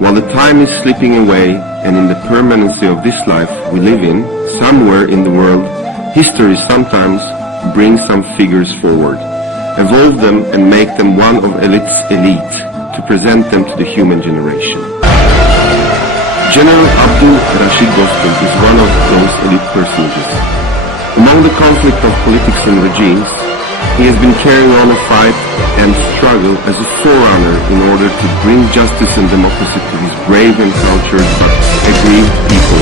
While the time is slipping away, and in the permanency of this life we live in, somewhere in the world, history sometimes brings some figures forward, evolve them and make them one of elite's elite, to present them to the human generation. General Abdul Rashid Dostum is one of those elite personages. Among the conflict of politics and regimes, he has been carrying on a fight and struggle as a forerunner in order to bring justice and democracy to his brave and cultured but aggrieved people.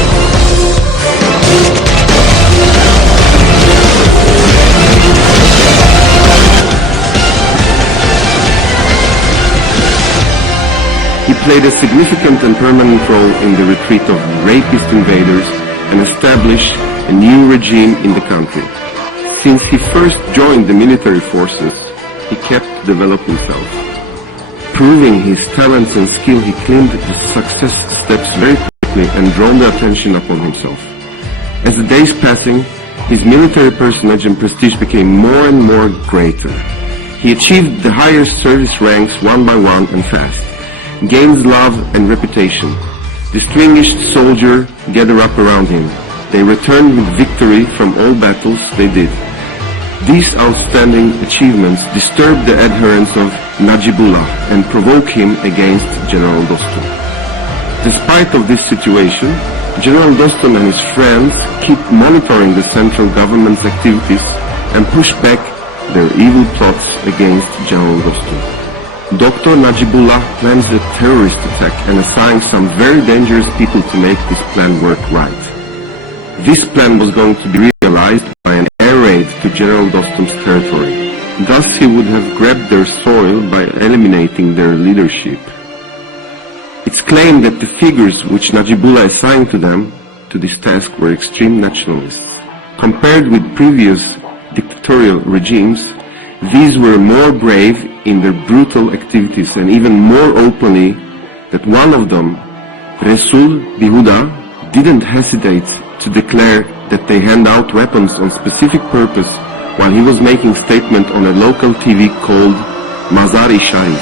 He played a significant and permanent role in the retreat of rapist invaders and established a new regime in the country. Since he first joined the military forces, he kept developing himself. Proving his talents and skill, he climbed the success steps very quickly and drawn the attention upon himself. As the days passing, his military personage and prestige became more and more greater. He achieved the higher service ranks one by one and fast, gained love and reputation. Distinguished soldiers gathered up around him. They returned with victory from all battles they did. These outstanding achievements disturbed the adherents of Najibullah and provoked him against General Dostum. Despite of this situation, General Dostum and his friends keep monitoring the central government's activities and push back their evil plots against General Dostum. Dr. Najibullah plans a terrorist attack and assigns some very dangerous people to make this plan work right. This plan was going to be realized by an air raid to General Dostum's territory. Thus he would have grabbed their soil by eliminating their leadership. It's claimed that the figures which Najibullah assigned to them to this task were extreme nationalists. Compared with previous dictatorial regimes, these were more brave in their brutal activities and even more openly that one of them, Resul Bihuda, didn't hesitate to declare that they hand out weapons on specific purpose while he was making statement on a local TV called Mazar-i-Sharif.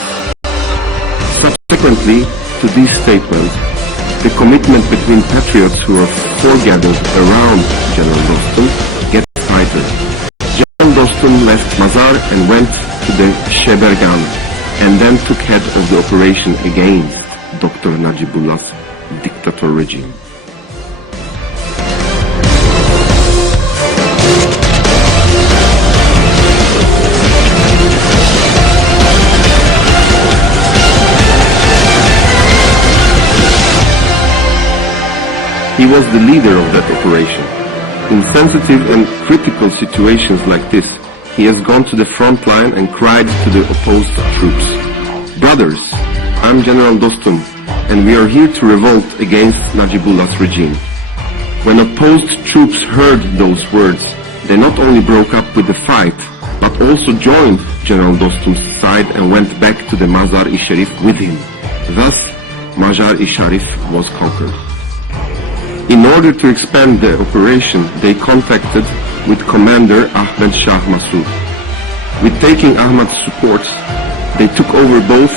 Subsequently to these statements, the commitment between patriots who are foregathered around General Dostum gets tighter. General Dostum left Mazar and went to the Shebergan and then took head of the operation against Dr. Najibullah's dictator regime. He was the leader of that operation. In sensitive and critical situations like this, he has gone to the front line and cried to the opposed troops, "Brothers, I'm General Dostum, and we are here to revolt against Najibullah's regime." When opposed troops heard those words, they not only broke up with the fight, but also joined General Dostum's side and went back to the Mazar-i-Sharif with him. Thus, Mazar-i-Sharif was conquered. In order to expand the operation, they contacted with Commander Ahmed Shah Massoud. With taking Ahmed's support, they took over both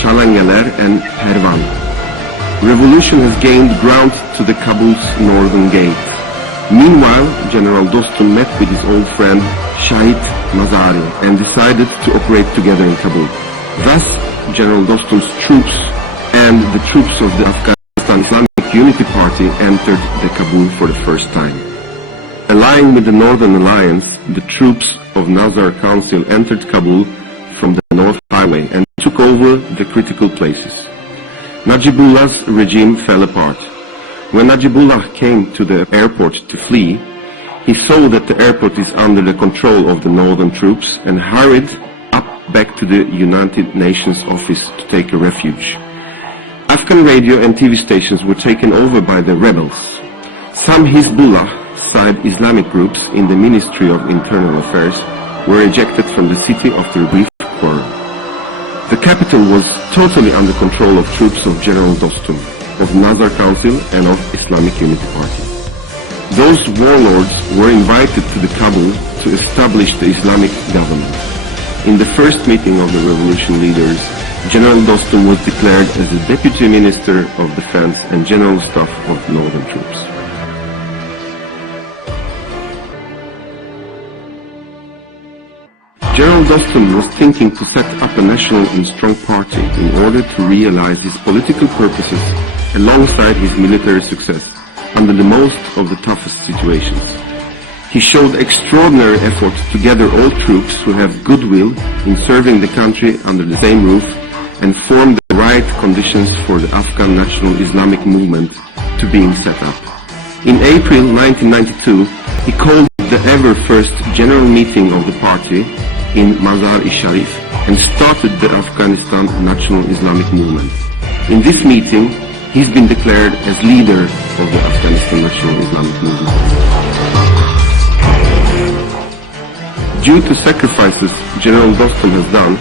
Shalangaler and Pervan. Revolution has gained ground to the Kabul's northern gate. Meanwhile, General Dostum met with his old friend Shahid Mazari and decided to operate together in Kabul. Thus, General Dostum's troops and the troops of the Afghanistan Islamic Unity Party entered the Kabul for the first time. Allying with the Northern Alliance, the troops of Nazar Council entered Kabul from the North Highway and took over the critical places. Najibullah's regime fell apart. When Najibullah came to the airport to flee, he saw that the airport is under the control of the northern troops and hurried up back to the United Nations office to take a refuge. Afghan radio and TV stations were taken over by the rebels. Some Hezbollah-side Islamic groups in the Ministry of Internal Affairs were ejected from the city after a brief quarrel. The capital was totally under control of troops of General Dostum, of Nazar Council and of Islamic Unity Party. Those warlords were invited to the Kabul to establish the Islamic government. In the first meeting of the revolution leaders, General Dostum was declared as the Deputy Minister of Defense and General Staff of Northern Troops. General Dostum was thinking to set up a national and strong party in order to realize his political purposes alongside his military success under the most of the toughest situations. He showed extraordinary effort to gather all troops who have goodwill in serving the country under the same roof and form the right conditions for the Afghan National Islamic Movement to being set up. In April 1992, he called the ever first general meeting of the party in Mazar-i-Sharif and started the Afghanistan National Islamic Movement. In this meeting, he's been declared as leader of the Afghanistan National Islamic Movement. Due to sacrifices General Dostum has done,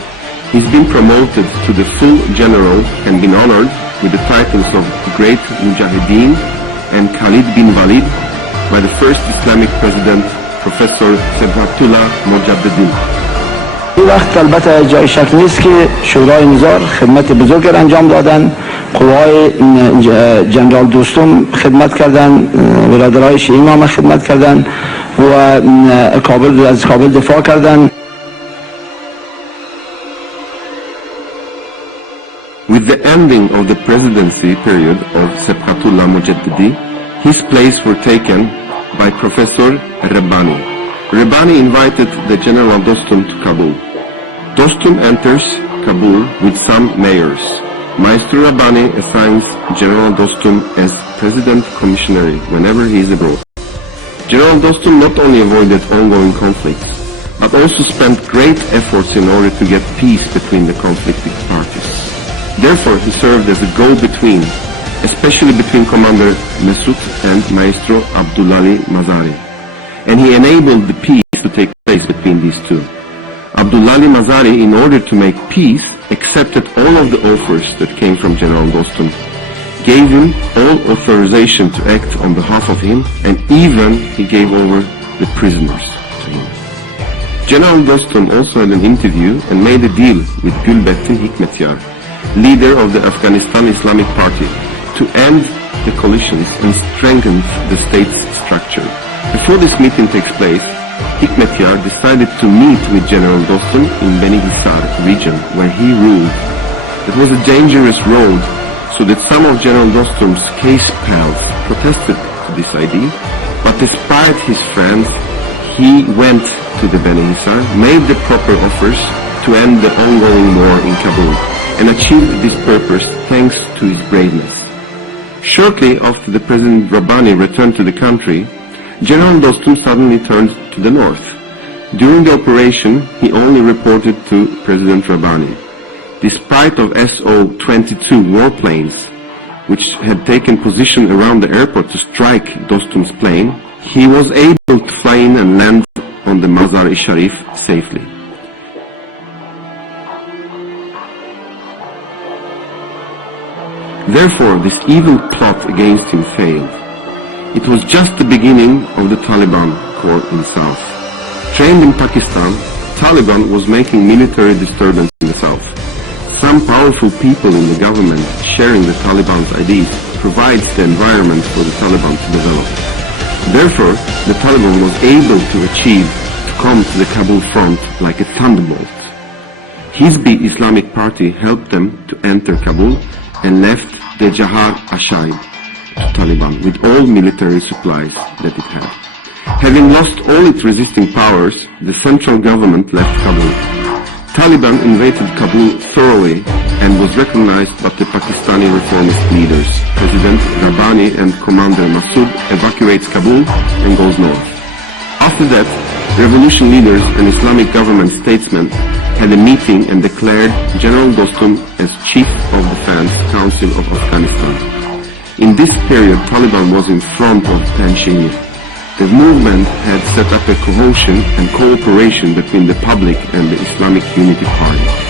he's been promoted to the full general and been honored with the titles of Great Mujahideen and Khalid bin Walid by the first Islamic president, Professor Sebhatullah Mojaddedin. این وقت البته جای شک نیست که شورای نظار خدمت بزرگ انجام دادن، قوای جنرال دوستم خدمت کردن، برادرای شیعی ما خدمت کردن و از کابل دفاع کردن. With the ending of the presidency period of Sebhatullah Mojaddedi, his place were taken by Professor Rabbani. Rabbani invited the General Dostum to Kabul. Dostum enters Kabul with some mayors. Maestro Rabbani assigns General Dostum as President Commissionary whenever he is abroad. General Dostum not only avoided ongoing conflicts, but also spent great efforts in order to get peace between the conflicting parties. Therefore, he served as a go-between, especially between Commander Mesut and Maestro Abdullahi Mazari. And he enabled the peace to take place between these two. Abdullahi Mazari, in order to make peace, accepted all of the offers that came from General Dostum, gave him all authorization to act on behalf of him, and even he gave over the prisoners to him. General Dostum also had an interview and made a deal with Gulbuddin Hikmatyar, leader of the Afghanistan Islamic Party, to end the coalitions and strengthen the state's structure. Before this meeting takes place, Hikmatyar decided to meet with General Dostum in Beni Hisar region where he ruled. It was a dangerous road, so that some of General Dostum's case pals protested to this idea, but despite his friends, he went to the Beni Hisar, made the proper offers to end the ongoing war in Kabul, and achieved this purpose thanks to his braveness. Shortly after the President Rabbani returned to the country, General Dostum suddenly turned to the north. During the operation, he only reported to President Rabbani. Despite of SO-22 warplanes, which had taken position around the airport to strike Dostum's plane, he was able to fly in and land on the Mazar-i-Sharif safely. Therefore, this evil plot against him failed. It was just the beginning of the Taliban corps in the south. Trained in Pakistan, Taliban was making military disturbance in the south. Some powerful people in the government sharing the Taliban's ideas provides the environment for the Taliban to develop. Therefore, the Taliban was able to achieve to come to the Kabul front like a thunderbolt. Hizbi Islamic Party helped them to enter Kabul and left the Jahar Ashaib to Taliban with all military supplies that it had. Having lost all its resisting powers, the central government left Kabul. Taliban invaded Kabul thoroughly and was recognized by the Pakistani reformist leaders. President Rabbani and Commander Massoud evacuates Kabul and goes north. After that, revolution leaders and Islamic government statesmen had a meeting and declared General Dostum as Chief of Defense Council of Afghanistan. In this period, Taliban was in front of Panjshir. The movement had set up a cohesion and cooperation between the public and the Islamic Unity Party.